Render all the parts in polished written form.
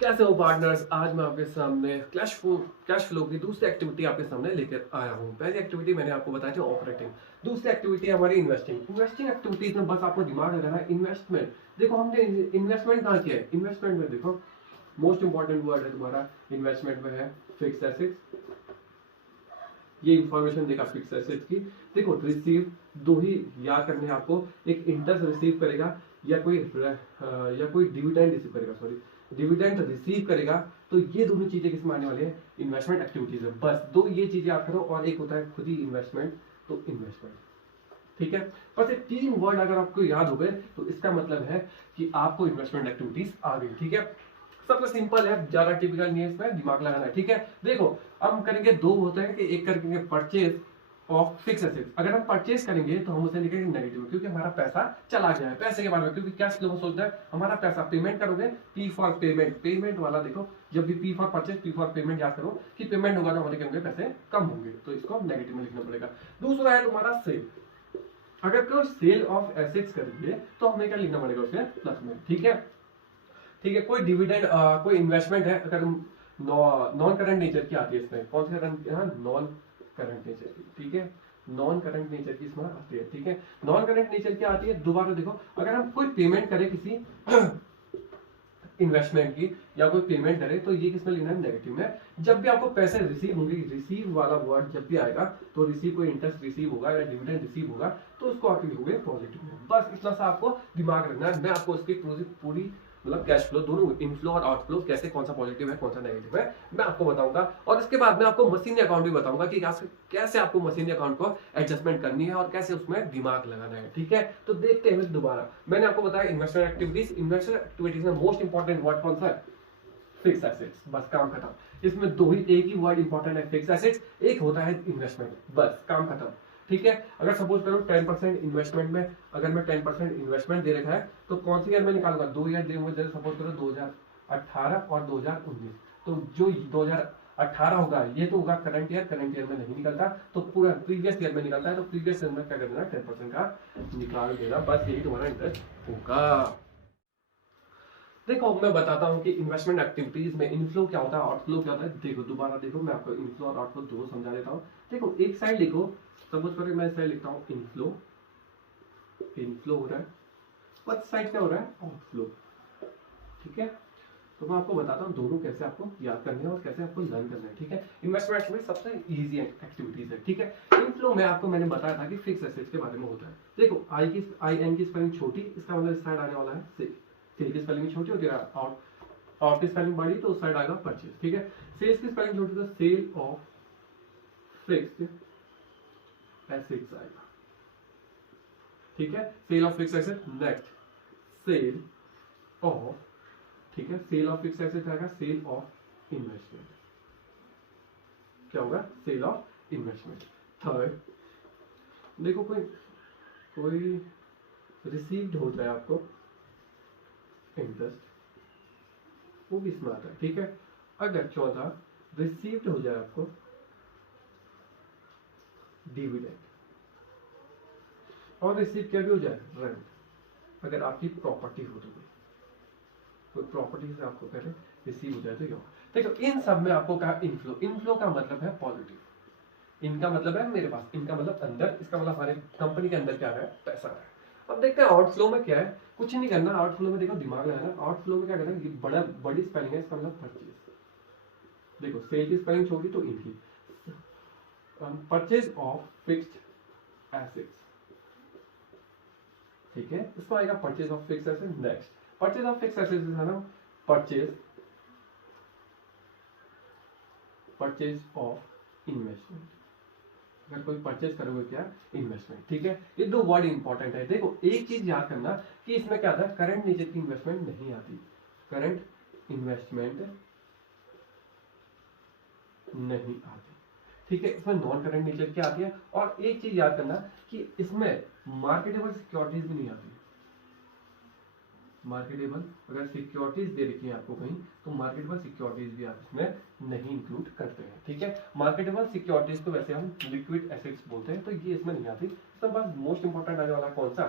कैसे हो पार्टनर्स। आज मैं आपके सामने कैश फ्लो की दूसरी एक्टिविटी आपके सामने लेकर आया हूँ। पहली एक्टिविटी मैंने आपको बताया था ऑपरेटिंग, दूसरी एक्टिविटी है हमारी इन्वेस्टिंग एक्टिविटीज में बस आपको दिमाग लगाना है इन्वेस्टमेंट। देखो हमने इन्वेस्टमेंट कहाँ किया है, इन्वेस्टमेंट में देखो मोस्ट इंपॉर्टेंट वर्ड है तुम्हारा इन्वेस्टमेंट में है फिक्स एसेट्स। ये इंफॉर्मेशन देखा फिक्स एसेट्स की। देखो रिसीव दो ही याद करने हैं आपको, एक इंटरेस्ट रिसीव करेगा या कोई डिविडेंड रिसीव करेगा, सॉरी डिविडेंड रिसीव करेगा। तो ये दोनों चीजें किसमें आने वाली है, इन्वेस्टमेंट एक्टिविटीज है। बस दो ये चीजें याद करो, और एक होता है खुद ही इन्वेस्टमेंट, तो इन्वेस्टमेंट। ठीक है, बस ये तीन वर्ड अगर आपको याद हो गए तो इसका मतलब है कि आपको इन्वेस्टमेंट एक्टिविटीज आ गई। ठीक है, सबसे सिंपल है, ज्यादा टिपिकल नहीं है, इसमें दिमाग लगाना है। ठीक है, देखो हम करेंगे दो होते हैं कि एक करेंगे परचेज ऑफ फिक्स एसेट्स। अगर हम परचेज करेंगे तो हम उसे लिखेंगे नेगेटिव, क्योंकि हमारा पैसा चला गया है। पैसे के बारे में क्योंकि कैश फ्लो में सोचना है, हमारा पैसा पेमेंट करोगे, पी फॉर पेमेंट, पेमेंट वाला देखो, जब भी P for purchase P for payment याद करो कि पेमेंट होगा तो हमारे क्या होंगे, पैसे कम होंगे, तो इसको नेगेटिव में लिखना पड़ेगा। दूसरा है तुम्हारा सेल। अगर कोई सेल ऑफ एसेट्स करेंगे तो हमें क्या लिखना पड़ेगा, उसे प्लस में। ठीक है, ठीक है, कोई डिविडेंड कोई इन्वेस्टमेंट है, अगर नॉन करंट नेचर की आती है, इसमें कौन सी करंट, नॉन करंट नेचर की। ठीक है, नॉन करंट नेचर की इसमें आती है। ठीक है, नॉन करंट नेचर की आती है। दोबारा देखो, अगर हम कोई पेमेंट करें किसी इन्वेस्टमेंट की या कोई पेमेंट करे तो ये किसमें लिखना है, नेगेटिव में। जब भी आपको पैसे रिसीव होंगे, रिसीव वाला वर्ड जब भी आएगा तो रिसीव कोई इंटरेस्ट रिसीव होगा या डिविडेंड रिसीव होगा तो उसको आप लिखोगे पॉजिटिव में। बस इतना सा आपको दिमाग रखना है। मैं आपको इसकी पूरी मतलब कैश फ्लो दोनों इनफ्लो और आउटफ्लो कैसे, कौन सा पॉजिटिव है कौन सा नेगेटिव है, मैं आपको बताऊंगा। और इसके बाद मैं आपको मशीन अकाउंट भी बताऊंगा कि कैसे आपको मशीन अकाउंट को एडजस्टमेंट करनी है और कैसे उसमें दिमाग लगाना है। ठीक है, तो देखते हैं दोबारा। मैंने आपको बताया इन्वेस्टमेंट एक्टिविटीज, इन्वेस्टमेंट एक्टिविटीज में मोस्ट इंपॉर्टेंट वर्ड कौन सा है, फिक्स एसेट्स। बस काम खत्म। इसमें दो ही, एक ही वर्ड इंपॉर्टेंट है फिक्स एसेट्स, एक होता है इन्वेस्टमेंट, बस काम खत्म। ठीक है, अगर सपोज करो 10% इन्वेस्टमेंट में, अगर मैं 10% इन्वेस्टमेंट दे रखा है तो कौन सी ईयर में निकालूंगा, दो ईयर दे मुझे, सपोज करो 2018 और 2019। तो जो 2018 होगा ये तो होगा करंट ईयर, करंट ईयर में नहीं निकलता तो पूरा प्रीवियस ईयर में निकलता है। तो प्रीवियस ईयर में क्या कर देना, 10% का निकाल देना, बस यही तुम्हारा इंटरेस्ट होगा। देखो मैं बताता हूँ कि इन्वेस्टमेंट एक्टिविटीज में इनफ्लो क्या होता है, आउटफ्लो क्या होता है। देखो दोबारा देखो, मैं आपको इनफ्लो और आउटफ्लो दोनों समझा देता हूँ। देखो एक साइड लिखो, सपोज करो मैं इस साइड लिखता हूँ इनफ्लो, इनफ्लो हो रहा है, और साइड क्या हो रहा है, आउटफ्लो। ठीक है, तो मैं आपको बताता हूँ दोनों कैसे आपको याद करने हैं और कैसे आपको लर्न करना है। ठीक है, इन्वेस्टमेंट में सबसे इजी एक्टिविटीज है। ठीक है, इनफ्लो में आपको मैंने बताया था कि फिक्स एसेट्स के बारे में होता है। देखो आई एन की स्पेलिंग छोटी, इसका मतलब इस साइड आने वाला है सेल। सेल की स्पेलिंग छोटी होती है, आउट की स्पेलिंग बड़ी तो उस साइड आएगा परचेज। ठीक है, सेल्स की स्पेलिंग छोटी तो सेल ऑफ फिक्स्ड एसेट्स आएगा। ठीक है, sale of fixed asset. Next sale of, ठीक है, सेल ऑफ फिक्स एसेट आएगा, सेल ऑफ इन्वेस्टमेंट। क्या होगा, सेल ऑफ इन्वेस्टमेंट। थर्ड देखो, कोई कोई रिसीव्ड होता है आपको इंटरेस्ट, वो भी इसमें आता है। ठीक है, अगर चौथा रिसीव्ड हो जाए आपको डिविडेंड, और रिसीव क्या भी हो जाए रेंट, अगर आपकी प्रॉपर्टी हो तो कोई प्रॉपर्टी से आपको पहले रिसीव हो जाए तो देखो इन सब में आपको कहा इनफ्लो। इनफ्लो का मतलब है पॉजिटिव, इनका मतलब है मेरे पास, इनका मतलब अंदर, इसका मतलब हमारे कंपनी के अंदर क्या है, पैसा है। अब देखते हैं आउटफ्लो में क्या है। कुछ नहीं करना आउटफ्लो में, देखो दिमाग लगाना। आउटफ्लो में क्या करना है, बड़ा बड़ी स्पेलिंग है, इसका मतलब परचेज। देखो सेल की स्पेलिंग छोटी तो इनकी, परचेज ऑफ फिक्स्ड एसेट्स। ठीक है, इसको आएगा purchase of fixed asset. Next purchase of fixed assets है ना, परचेज परचेज ऑफ इन्वेस्टमेंट। अगर कोई परचेज करोगे क्या, इन्वेस्टमेंट। ठीक है, ये दो वर्ड इंपॉर्टेंट है। देखो एक चीज याद करना कि इसमें क्या आता है, करंट नेचर की इन्वेस्टमेंट नहीं आती, करंट इन्वेस्टमेंट नहीं आती। ठीक है, इसमें नॉन करंट नेचर की आती है। और एक चीज याद करना कि इसमें मार्केटेबल सिक्योरिटीज भी नहीं आती। मार्केटेबल अगर सिक्योरिटीज दे रखी है आपको कहीं, तो मार्केटेबल सिक्योरिटीज भी आप इसमें नहीं इंक्लूड करते हैं। ठीक है, मार्केटेबल सिक्योरिटीज को वैसे हम लिक्विड एसेट्स बोलते हैं, तो ये इसमें नहीं आती। इसमें बस मोस्ट इंपॉर्टेंट आने वाला कौन सा,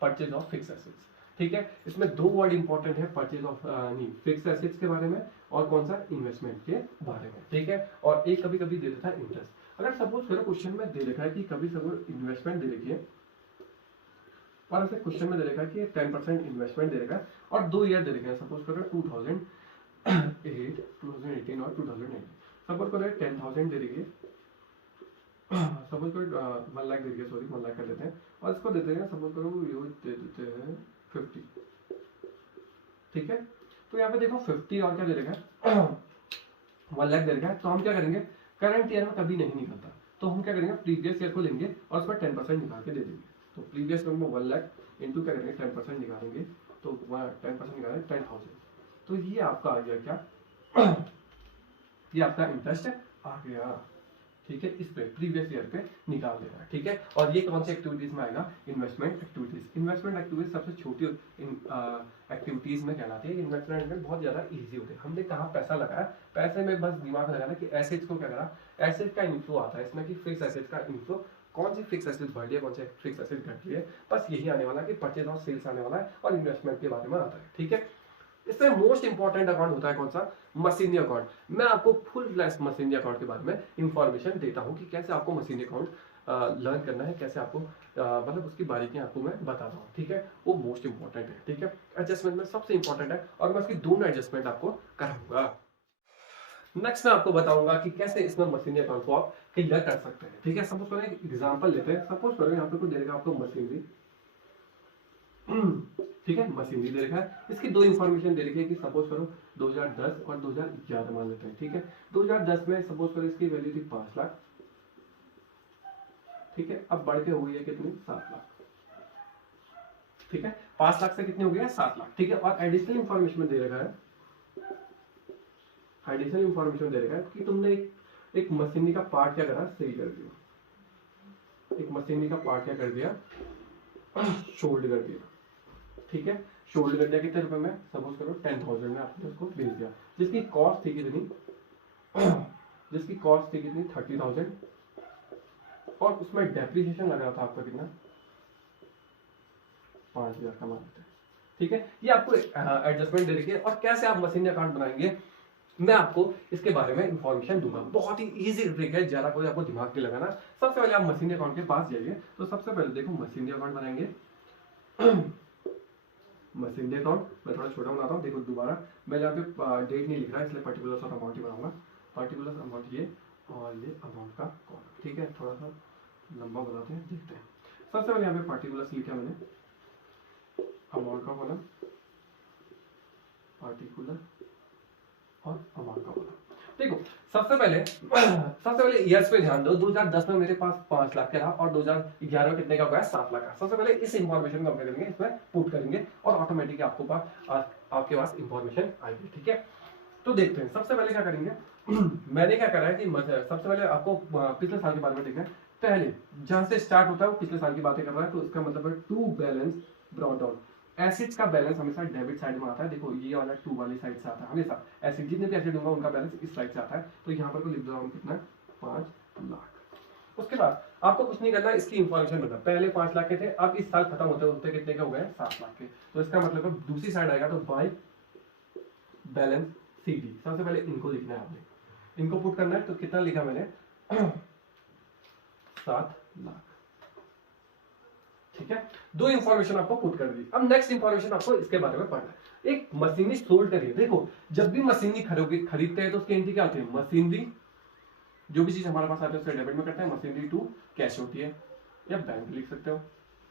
परचेज ऑफ फिक्स एसेट्स। ठीक है। इसमें दो वर्ड इंपॉर्टेंट है, परचेज ऑफ नहीं फिक्स एसेट्स के बारे में और कौन सा इन्वेस्टमेंट के बारे में, ठीक है। और एक कभी कभी दे देता है इंटरेस्ट। अगर सपोज करो क्वेश्चन में दे रखा है कि कभी सपोज इन्वेस्टमेंट दे रखी है और ऐसे क्वेश्चन में दे रखा है कि 10% इन्वेस्टमेंट दे रखा है और 2 ईयर दे रखे हैं, सपोज करो 2008 2018 और 2019। सपोज करो 10,000 दे रखी है, सपोज करो 1 लाख दे रखी है, सॉरी 1 लाख कर देते हैं और इसको देते हैं सपोज करो ये दे देते हैं 50, ठीक है। तो यहाँ पे देखो 50 और क्या दे रखा है 1 लाख दे रखा है। तो हम क्या करेंगे, करंट ईयर में कभी नहीं निकलता, तो हम क्या करेंगे प्रीवियस ईयर को लेंगे और उस पर 10% निकाल के दे देंगे। तो प्रीवियस ईयर में 1 लाख इंटू क्या करेंगे 10% निकालेंगे, तो 10% निकालेंगे 10,000। तो ये आपका आ गया क्या ये आपका इंटरेस्ट आ गया, ठीक है। इस पे प्रीवियस ईयर पे निकाल देना, ठीक है। और ये कौन सी एक्टिविटीज में आएगा, इन्वेस्टमेंट एक्टिविटीज। इन्वेस्टमेंट एक्टिविटीज सबसे छोटी एक्टिविटीज में कहलाती है। इन्वेस्टमेंट में बहुत ज्यादा इजी होते हैं। हमने कहाँ पैसा लगाया, पैसे में बस दिमाग लगाना कि एसेट्स को क्या करा, एसेट का इनफ्लो आता है इसमें कि फिक्स एसेट का इनफ्लो, कौन सी फिक्स एसेट बढ़ रही है कौन सी फिक्स एसेट घट रही है, बस यही आने वाला कि परचेज और सेल्स आने वाला है और इन्वेस्टमेंट के बारे में आता है, ठीक है। इसमें मोस्ट इंपॉर्टेंट अकाउंट होता है कौन सा, मशीनरी अकाउंट। मैं आपको फुल फ्लैश मशीनरी अकाउंट के बारे में इंफॉर्मेशन देता हूं कि कैसे आपको मशीनरी अकाउंट लर्न करना है, कैसे आपको मतलब उसकी बारीकियां आपको मैं बताता हूँ, ठीक है। वो मोस्ट इंपॉर्टेंट है, ठीक है। एडजस्टमेंट में सबसे इंपॉर्टेंट है और मैं उसकी दोनों एडजस्टमेंट आपको कराऊंगा। नेक्स्ट मैं आपको बताऊंगा कि कैसे इसमें मशीनरी अकाउंट को आप क्लियर कर सकते हैं, ठीक है। सपोज करो एक एग्जांपल लेते हैं। सपोज करो यहाँ पे कोई दे देगा आपको मशीनरी, ठीक है, मशीनरी दे रखा है। इसकी दो इंफॉर्मेशन दे रखी है कि सपोज करो 2010 और 2011 मान लेते हैं, ठीक है। 2010 में सपोज करो इसकी वैल्यू थी 5 लाख, ठीक है। अब बढ़ के हो गई है कितनी, 7 लाख, ठीक है। 5 लाख से कितनी हो गई है, 7 लाख, ठीक है। और एडिशनल इंफॉर्मेशन दे रखा है, एडिशनल इंफॉर्मेशन दे रखा है कि तुमने एक मशीनरी का पार्ट क्या करा, सेल कर दिया। एक मशीनरी का पार्ट क्या कर दिया, शोल्ड कर दिया, ठीक है। शोल्ड कर दिया कितने रुपए में, सपोज करो 10,000 में आपने उसको बेच दिया, जिसकी कॉस्ट थी कितनी जिसकी कॉस्ट थी कितनी 30,000 और उसमें डेप्रिसिएशन लग रहा था आपका कितना 5,000 का मानते हैं, ठीक है। ये आपको एडजस्टमेंट दे रही है। और कैसे आप मशीनरी अकाउंट बनाएंगे मैं आपको इसके बारे में इंफॉर्मेशन दूंगा। बहुत ही इजी ट्रिक है, ज्यादा कोई आपको दिमाग नहीं लगाना। सबसे पहले आप मशीनरी अकाउंट के पास जाइए। तो सबसे पहले देखो मशीनरी अकाउंट बनाएंगे मशीनरी अकाउंट मैं थोड़ा छोटा बनाता हूँ। देखो दोबारा मैं यहाँ पे डेट नहीं लिख रहा इसलिए पर्टिकुलर और अमाउंट ही बनाऊंगा। पर्टिकुलर अमाउंट ये और ये अमाउंट का कॉलम, ठीक है। थोड़ा सा लंबा बनाते हैं, देखते हैं। सबसे पहले यहाँ पे पर्टिकुलर लिखा मैंने, अमाउंट का कॉलम, पार्टिकुलर और अमाउंट का कॉलम। देखो सबसे पहले ईयर्स पे ध्यान दो। 2010 में मेरे पास 5 लाख का रहा और 2011 में कितने का गया, 7 लाख का। सबसे पहले इस इंफॉर्मेशन को हम करेंगे, इसमें पुट करेंगे और ऑटोमेटिकली आपके पास इंफॉर्मेशन आएगी, ठीक है। तो देखते हैं सबसे पहले क्या करेंगे मैंने क्या करा है कि सबसे पहले आपको पिछले साल के बारे में देखना है। पहले जहां से स्टार्ट होता है वो पिछले साल की बातें कर रहा है, तो इसका मतलब है to balance brought down. Assets का बैलेंस हमेशा डेबिट साइड में आता है। देखो ये वाला 2 वाली साइड से आता है हमेशा। एसिड जितने भी एसिड होगा उनका बैलेंस इस साइड से आता है। तो यहाँ पर को लिख दो हम कितना 5 लाख। उसके बाद आपको कुछ नहीं करना, इसकी इंफॉर्मेशन बता। पहले 5 लाख के थे, अब इस साल खत्म होते होते कितने के हो गए, 7 लाख के। तो इसका मतलब है दूसरी साइड आएगा तो बाय बैलेंस सीडी। सबसे पहले इनको लिखना है आपने, इनको पुट करना है। तो कितना लिखा मैंने 7 लाख, ठीक है। दो इंफॉर्मेशन आपको पुट कर दी। अब नेक्स्ट इंफॉर्मेशन आपको इसके बारे में पढ़ना है। एक मशीनरी सोल्ड करिए। देखो जब भी मशीनरी खरीदते हैं तो उसकी एंट्री क्या होती है, मशीनरी जो भी चीज हमारे पास आती है उससे डेबिट में करते हैं, मशीनरी टू कैश होती है या बैंक लिख सकते हो,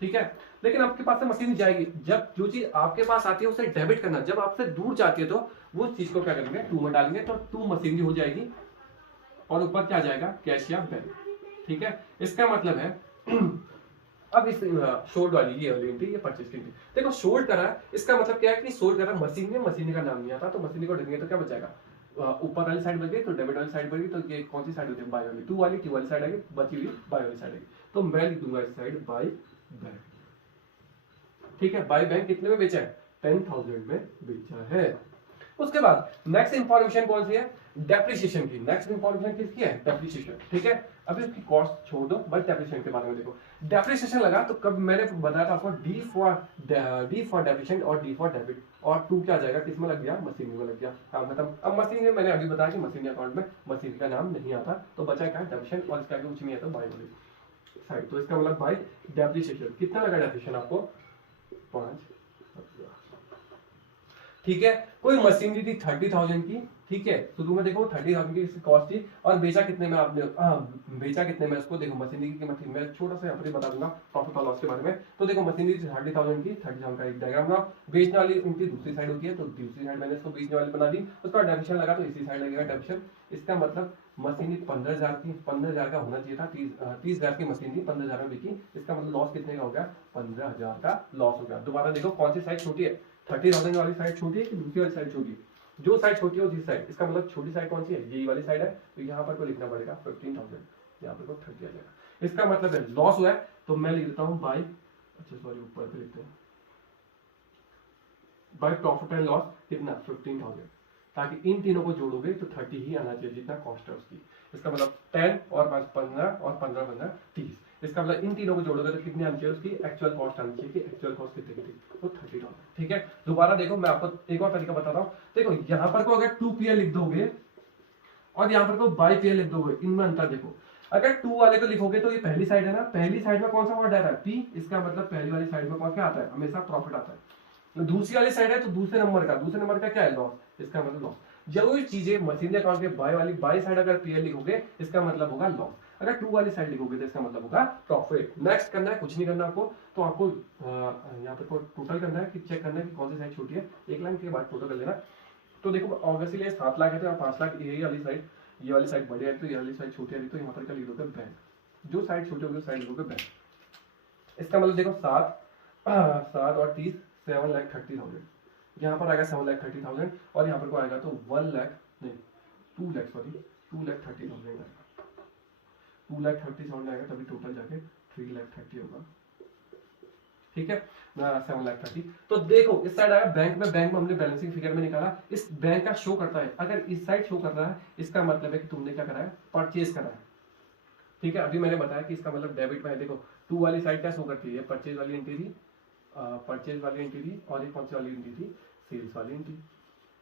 ठीक है। लेकिन आपके पास से मशीनरी जाएगी, जब जो चीज आपके पास आती है उसे डेबिट करना, जब आपसे दूर जाती है तो वो चीज को क्या करेंगे, टू में डालेंगे, तो टू मशीनरी हो जाएगी और ऊपर क्या जाएगा, कैश या बैंक, ठीक है। इसका मतलब है अब इस शोल्ड वाली ये वाली एंट्री, ये परचेज की एंट्री। देखो शोल्ड करा है, इसका मतलब क्या है कि शोल्ड करा मशीन में, मशीन का नाम नहीं आता, तो मशीन को ढकेंगे तो क्या बचेगा, ऊपर वाली साइड बच गई, तो डेबिट वाली साइड बच गई। तो ये कौन सी साइड होती है, बाय वाली, टू वाली साइड आएगी, बची हुई बाय वाली साइड आएगी। तो मैं लिख दूंगा इस साइड बाय बैंक, ठीक है। बाय बैंक कितने में बेचा है, 10,000 में बेचा है। उसके बाद नेक्स्ट इंफॉर्मेशन कौन सी है, डेप्रिसिएशन की। नेक्स्ट इंफॉर्मेशन किसकी है, डेप्रिसिएशन, ठीक है। अभी उसकी कॉस्ट छोड़ दो, बस डेप्रिसिएशन के बारे में देखो। डेप्रिसिएशन लगा तो कब मैंने बताया था आपको, डी फॉर डेप्रिसिएशन और डी फॉर डेबिट, और टू क्या आ जाएगा, किसमें लग गया, मशीनरी में लग गया, काम खत्म। अब मशीन में मैंने अभी बताया कि मशीनरी अकाउंट में मशीनरी का नाम नहीं आता, तो बचा क्या, डेप्रिसिएशन, और इसका आगे कुछ नहीं आता, बाय वाली साइड। तो इसका मतलब बाय डेप्रिसिएशन कितना लगा डेप्रिसिएशन आपको, 5, ठीक है। कोई मशीनरी थी 30,000 की, ठीक है, शुरू में देखो 30,000 की इसकी कॉस्ट थी, और बेचा कितने में आपने, बेचा कितने में उसको, देखो मशीनरी की कीमत थी, मैं छोटा सा यहाँ पर बता दूंगा प्रॉफिट और लॉस के बारे में। तो देखो मशीनरी थी 30,000 की, 30,000 का एक डायग्राम बना, बेचने वाली उनकी दूसरी साइड होती है, तो दूसरी साइड मैंने इसको बेचने वाली बना दी, उसका डेबिशन लगा तो इसी साइड लगेगा डेबिशन। इसका मतलब मशीनरी 15,000 की, 15,000 का होना चाहिए था, 30,000 की मशीन थी, 15,000 में बिकी, इसका मतलब लॉस कितने का हो गया, 15,000 का लॉस हो गया। दोबारा देखो कौन सी साइड छोटी है, 30,000 वाली साइड छोटी है कि दूसरी वाली साइड छोटी है, जो साइड छोटी है उसी साइड, इसका मतलब छोटी साइड कौन सी है, यही वाली साइड है, तो यहाँ पर को लिखना पड़ेगा 15,000, यहाँ पर को 30 आ जाएगा। इसका मतलब है लॉस हुआ है, तो मैं लिख देता हूँ बाय, अच्छा सॉरी ऊपर पे लिखते हैं, बाय प्रॉफिट एंड लॉस कितना 15,000, ताकि इन तीनों को जोड़ोगे तो 30 ही आना चाहिए जितना कॉस्ट है उसकी। इसका मतलब 10 और 15 और 15 15 30, इसका मतलब इन तीनों को जोड़ोगे तो कितनी आनी चाहिए, उसकी एक्चुअल कॉस्ट आनी चाहिए कि एक्चुअल कॉस्ट कितनी की थी, तो 30,000, ठीक है। दोबारा देखो मैं आपको एक और तरीका बताता हूँ, देखो यहाँ पर को अगर 2PL लिख दोगे और यहाँ पर को बाय PL लिख दोगे, इनमें अंतर देखो। अगर 2 वाले को लिखोगे तो ये पहली साइड है ना, पहली साइड में कौन सा वर्ड आ रहा है, P, इसका मतलब पहली वाली साइड में कौन क्या आता है, हमेशा प्रॉफिट आता है। दूसरी वाली साइड है तो दूसरे नंबर का क्या है, लॉस, इसका मतलब लॉस। जरूरी चीजें मशीनरी अकाउंट के बाय वाली बाय साइड अगर PL लिखोगे इसका मतलब होगा लॉस, अगर 2 वाली साइड लिखोगे तो इसका मतलब होगा प्रॉफिट। नेक्स्ट करना है, कुछ नहीं करना आपको, तो आपको यहाँ पे टोटल करना है कि चेक करना है कि कौन सी साइड छोटी है, एक लाइन के बाद टोटल कर लेना। तो देखो ऑब्वियसली 7 लाख है तो 5 लाख, यही वाली साइड, ये वाली साइड बड़ी है तो ये वाली साइड छोटी है, तो यहाँ पर क्या लिख दोगे, बैंक, जो साइड छोटी होगी उस साइड लिखोगे बैंक। इसका मतलब देखो 7 और 30 7,30,000, यहाँ पर आएगा 7,30,000 और यहाँ पर को आएगा तो 1 लाख नहीं 2 लाख सॉरी 2,30,000 आएगा, 2,30,000 आएगा, तभी टोटल जाके 3,30,000 होगा, ठीक है, 7,30,000। तो देखो इस साइड आया बैंक में हमने बैलेंसिंग फिगर में निकाला, इस बैंक का शो करता है, अगर इस साइड शो कर रहा है इसका मतलब है कि तुमने क्या करा है, परचेज करा है, ठीक है। अभी मैंने बताया कि इसका मतलब डेबिट में देखो 2 वाली साइड क्या शो करती है, परचेज वाली एंट्री थी, परचेज वाली एंट्री थी, और ये कौन सी वाली एंट्री थी, सेल्स वाली एंट्री।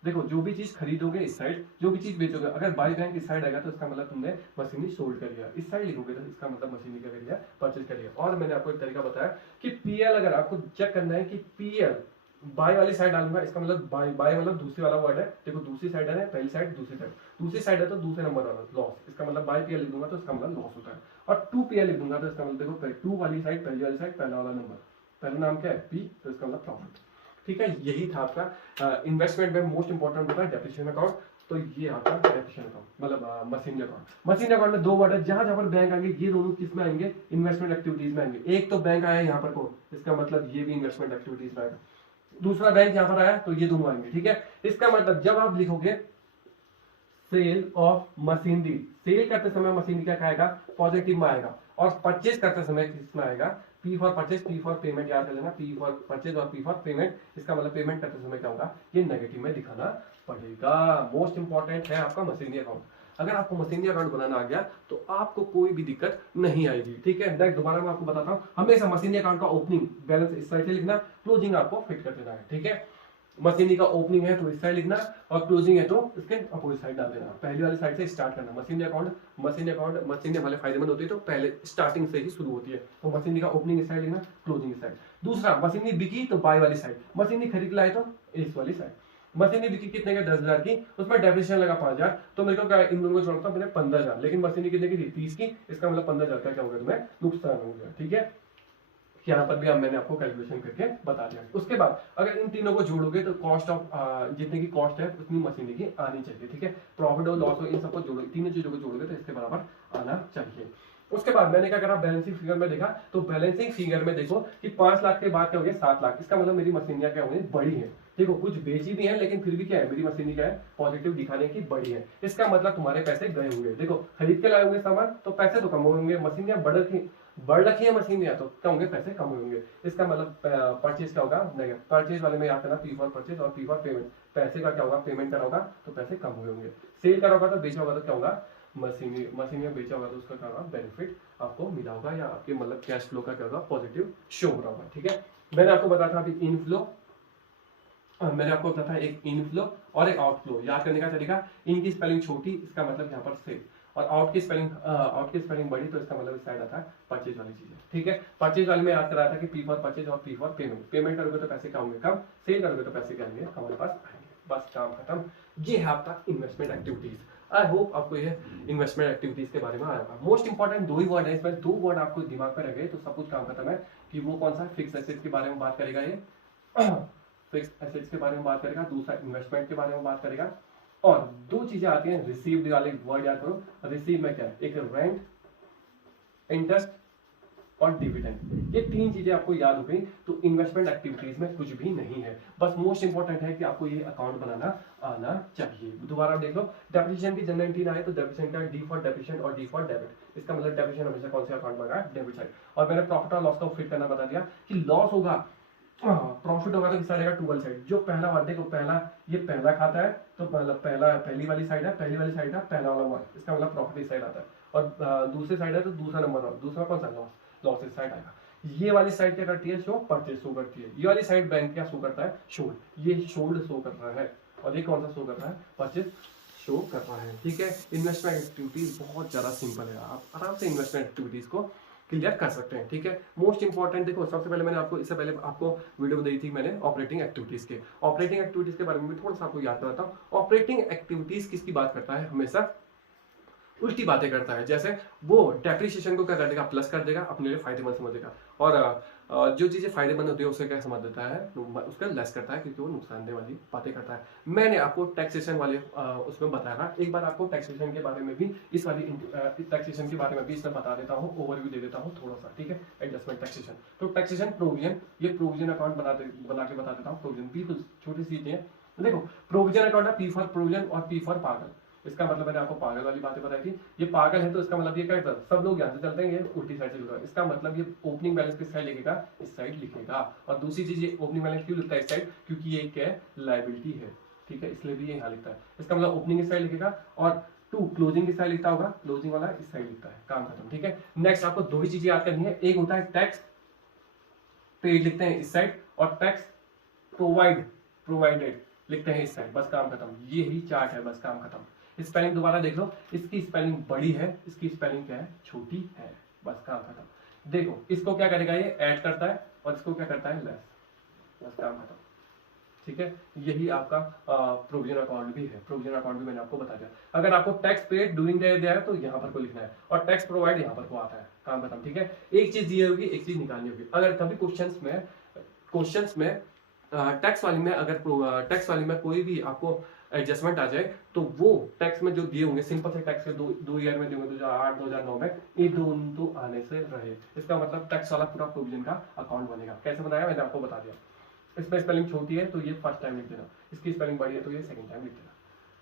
देखो जो भी चीज खरीदोगे इस साइड, जो भी चीज बेचोगे, अगर बाय बैंक इस साइड आएगा तो इसका मतलब तुमने मशीनरी सोल्ड कर लिया, इस साइड लिखोगे तो इसका मतलब मशीनरी क्या कर लिया, परचेज कर लिया। और मैंने आपको एक तरीका बताया कि PL अगर आपको चेक करना है कि PL बाय वाली साइड डालूंगा, इसका मतलब बाय मतलब दूसरी वाला वर्ड है, देखो दूसरी साइड है, पहली साइड दूसरी साइड है तो दूसरे नंबर वाला लॉस, इसका मतलब बाय PL लिख दूंगा तो इसका मतलब लॉस होता है, और 2PL लिख दूंगा तो इसका मतलब देखो 2 वाली साइड पहली वाली साइड पहला वाला नंबर, पहला नाम क्या है P, तो इसका मतलब प्रॉफिट, ठीक है। यही था आपका इन्वेस्टमेंट में मोस्ट इंपॉर्टेंट होता है डेप्रिसिएशन अकाउंट। तो ये आपका डेप्रिसिएशन अकाउंट मतलब मशीनरी अकाउंट। मशीनरी अकाउंट में 2 वर्ड है, जहां पर बैंक आएंगे ये दोनों किस में आएंगे, इन्वेस्टमेंट एक्टिविटीज में आएंगे। एक तो बैंक आया यहाँ पर को, इसका मतलब ये भी इन्वेस्टमेंट एक्टिविटीज में आएगा, दूसरा बैंक यहाँ पर आया तो ये दोनों आएंगे, ठीक है। इसका मतलब जब आप लिखोगे सेल ऑफ मशीनरी, सेल करते समय मशीनरी क्या आएगा, पॉजिटिव में आएगा, और परचेज करते समय किसमें आएगा, P for purchase, P for payment, याद कर लेना, P फॉर परचेज और P फॉर पेमेंट, इसका मतलब पेमेंट करते समय क्या होगा, ये नेगेटिव में दिखाना पड़ेगा। मोस्ट इंपॉर्टेंट है आपका मशीनरी अकाउंट। अगर आपको मशीनरी अकाउंट बनाना आ गया तो आपको कोई भी दिक्कत नहीं आएगी, ठीक है। नेक्स्ट दोबारा मैं आपको बताता हूँ, हमेशा मशीनरी अकाउंट का ओपनिंग बैलेंस इस साइड से लिखना, क्लोजिंग आपको फिट कर देना है, ठीक है। मशीनरी का ओपनिंग है तो इस साइड लिखना, और क्लोजिंग है तो इसके अपोजिट साइड डाल देना, पहली वाली साइड से स्टार्ट करना। मशीनरी अकाउंट मशीनरी वाले फायदेमंद होती है तो पहले स्टार्टिंग से ही शुरू होती है, तो मशीनरी का ओपनिंग इस साइड लिखना, क्लोजिंग इस साइड। दूसरा मशीनरी बिकी तो बाय वाली साइड, मशीनरी खरीद लाए तो इस वाली साइड। मशीनरी बिकी कितने का, 10,000 की, उसमें डेप्रिसिएशन लगा 5,000, तो मेरे को इन दोनों को जोड़ता मैंने 15,000, लेकिन मशीनरी कितने की थी, 30 की, इसका मतलब 15,000 का क्या हो गया, तुम्हें नुकसान हो गया, ठीक है। यहाँ पर भी अब मैंने आपको कैलकुलेशन करके बता दिया। उसके बाद अगर इन तीनों को जोड़ोगे तो कॉस्ट ऑफ जितने की कॉस्ट है उतनी मशीनरी की आनी चाहिए, ठीक है। प्रॉफिट और लॉस हो इन सबको जोड़ोगे, तीनों चीजों को जोड़ोगे तो इसके बराबर आना चाहिए। उसके बाद मैंने क्या करा, बैलेंसिंग फिगर में देखा, तो बैलेंसिंग फिगर में देखो कि 5 लाख के बाद क्या हो गया, 7 लाख, इसका मतलब मेरी मशीनरियां क्या हो गई, बड़ी है। देखो कुछ बेची भी है लेकिन फिर भी क्या है, मेरी मशीनरी क्या है, पॉजिटिव दिखाने की बड़ी है। इसका मतलब तुम्हारे पैसे गए होंगे, देखो खरीद के लाए होंगे सामान तो पैसे तो कम होंगे, मशीनरियां बढ़ रखी है मशीन या तो क्या होंगे, पैसे कम होंगे। इसका मतलब परचेज क्या होगा, नहीं परचेज वाले में याद करना पी फॉर परचेज और पी फॉर पेमेंट। पैसे का क्या होगा, पेमेंट करा होगा तो पैसे कम हुए होंगे। सेल करा होगा तो बेचा होगा तो क्या होगा, मशीन में बेचा होगा तो उसका क्या होगा, बेनिफिट आपको मिला होगा या आपके मतलब कैश फ्लो का क्या होगा, पॉजिटिव शो हो रहा होगा। ठीक है, मैंने आपको बताया था अभी इनफ्लो, मैंने आपको बताया था एक इनफ्लो और एक आउटफ्लो। याद करने का तरीका, इन की स्पेलिंग छोटी, इसका मतलब यहाँ पर सेल, और आउट की स्पेलिंग बड़ी, तो इसका मतलब इस साइड आता है परचेज वाली चीजें। ठीक है, परचेज वाले में याद कराया था कि पी फॉर परचेज और पी फॉर पेमेंट। पेमेंट करोगे तो पैसे क्या होंगे, कम। सेल करोगे तो पैसे क्या होंगे, हमारे पास आएंगे। बस काम खत्म। ये है आपका इन्वेस्टमेंट एक्टिविटीज। आई होप आपको ये इन्वेस्टमेंट एक्टिविटीज के बारे में आया होगा। मोस्ट इंपॉर्टेंट दो ही वर्ड है इसमें, दो वर्ड आपको दिमाग में रखे तो सब कुछ काम खत्म है। कि वो कौन सा, फिक्स एसेट के बारे में बात करेगा ये, फिक्स एसेट्स के बारे में बात करेगा, दूसरा इन्वेस्टमेंट के बारे में बात करेगा। और दो चीजें आती हैं रिसीव्ड वाले वर्ड याद करो। रिसीव में क्या है, एक रेंट, इंटरेस्ट और डिविडेंड। ये तीन चीजें आपको याद हो गई तो इन्वेस्टमेंट एक्टिविटीज में कुछ भी नहीं है। बस मोस्ट इंपॉर्टेंट है कि आपको ये अकाउंट बनाना आना चाहिए। दोबारा देख लो, डेप्रिसिएशन की जनरल एंट्री आए तो डेप्रिसिएशन का डी फॉर डेप्रिसिएशन और डी फॉर डेबिट। इसका मतलब डेप्रिसिएशन हमेशा कौन से अकाउंट में आएगा, डेबिट साइड। और मैंने प्रॉफिट और लॉस का फिट करना बता दिया कि लॉस होगा, प्रॉफिट होगा तो किस साइड आएगा, टूअल साइड। जो पहला वाला देखो, पहला ये पहला खाता है तो मतलब पहली वाली साइड है, पहली वाली साइड का पहला वाला वर्ड, इसका मतलब प्रॉफिट इस साइड आता है। और दूसरी साइड है तो दूसरा नंबर, दूसरा कौन सा, लॉस, लॉस इस साइड आएगा। ये वाली साइड क्या करती है, शो परचेज शो करती है। ये वाली साइड बैंक क्या शो करता है, शोल्ड। ये शोल्ड शो कर रहा है और ये कौन सा शो कर रहा है, परचेज शो कर रहा है। ठीक है, इन्वेस्टमेंट एक्टिविटीज बहुत ज्यादा सिंपल है, आप आराम से इन्वेस्टमेंट एक्टिविटीज को क्लियर कर सकते हैं। ठीक है, मोस्ट इंपॉर्टेंट देखो, सबसे पहले मैंने आपको इससे पहले आपको वीडियो दी थी मैंने ऑपरेटिंग एक्टिविटीज के। ऑपरेटिंग एक्टिविटीज के बारे में भी थोड़ा सा आपको याद कराता हूँ। ऑपरेटिंग एक्टिविटीज किसकी बात करता है, हमेशा उल्टी बातें करता है। जैसे वो डेप्रिसिएशन को क्या कर देगा, प्लस कर देगा, अपने लिए फायदेमंद समझेगा। और जो चीजें फायदेमंद होती है उसे क्या समझ देता है, उसका लेस करता है, क्योंकि वो नुकसानदेह वाली बातें करता है। मैंने आपको टैक्सेशन वाले उसमें बताया था, एक बार आपको टैक्सेशन के बारे में भी इस वाली टैक्सेशन के बारे में भी इसमें बता देता हूँ, ओवरव्यू दे देता हूँ थोड़ा सा। ठीक है, एडजस्टमेंट टैक्सेशन तो टैक्सेशन प्रोविजन, ये प्रोविजन अकाउंट बना के बता देता हूँ। प्रोविजन बिल्कुल छोटी सी चीजें हैं। देखो, प्रोविजन अकाउंट है पी फॉर प्रोविजन और पी फॉर पागल। इसका मतलब मैंने आपको पागल वाली बातें बताई थी। ये पागल है तो इसका मतलब ये क्या करता है, सब लोग यहाँ से चलते हैं, ये उल्टी साइड से लिखा है। इसका मतलब ये ओपनिंग बैलेंस किस साइड लिखेगा, इस साइड लिखेगा। और दूसरी चीज, ये ओपनिंग बैलेंस क्यों लिखता है इस साइड, क्योंकि ये क्या है, लायबिलिटी है। ठीक है, इसलिए भी ये यहाँ लिखता है। इसका मतलब ओपनिंग इस साइड लिखेगा और टू क्लोजिंग किस साइड लिखता होगा, क्लोजिंग वाला इस साइड लिखता है। काम खत्म। ठीक है, नेक्स्ट आपको दो ही चीजें याद करनी है। एक होता है टैक्स पेड लिखते हैं इस साइड, और टैक्स प्रोवाइडेड लिखते हैं इस साइड। बस काम खत्म, ये ही चार्ट है, बस काम खत्म। स्पेलिंग दोबारा देख लो, इसकी स्पेलिंग बड़ी है, इसकी स्पेलिंग क्या है, छोटी है। बस काम खत्म। देखो, इसको क्या करेगा, ये ऐड करता है और इसको क्या करता है, लेस। बस काम खत्म। ठीक है, यही आपका प्रोविजन अकाउंट भी है। प्रोविजन अकाउंट भी मैंने आपको बता दिया। अगर आपको tax paid during the year है तो यहाँ पर को लिखना है, और टैक्स प्रोवाइड यहाँ पर को आता है। काम खत्म। ठीक है, एक चीज ये होगी, एक चीज निकालनी होगी। अगर कभी क्वेश्चंस में टैक्स वाली में अगर टैक्स वाली में कोई भी आपको एडजस्टमेंट आ जाए तो वो टैक्स में जो दिए होंगे, सिंपल से टैक्स के दो ईयर में दिए होंगे, 2008 2009 में, ये दोनों तो आने से रहे। इसका मतलब टैक्स वाला पूरा प्रोविजन का अकाउंट बनेगा। कैसे बनाया मैंने आपको बता दिया। इसमें स्पेलिंग छोटी है तो ये फर्स्ट टाइम लिख देना, इसकी स्पेलिंग बड़ी है तो ये सेकंड टाइम लिख देना।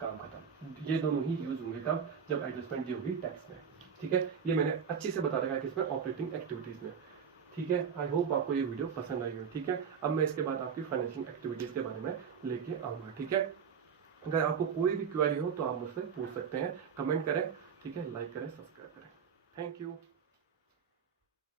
काम खत्म। ये दोनों ही यूज होंगे कब, जब एडजस्टमेंट दी होगी टैक्स में। ठीक है, ये मैंने अच्छी से बता रखा है किसमें, ऑपरेटिंग एक्टिविटीज में। ठीक है, आई होप आपको ये वीडियो पसंद आई हो। ठीक है, अब मैं इसके बाद आपकी फाइनेंशियल एक्टिविटीज के बारे में लेके आऊंगा। ठीक है, अगर आपको कोई भी क्वेरी हो तो आप मुझसे पूछ सकते हैं, कमेंट करें। ठीक है, लाइक करें, सब्सक्राइब करें। Thank you.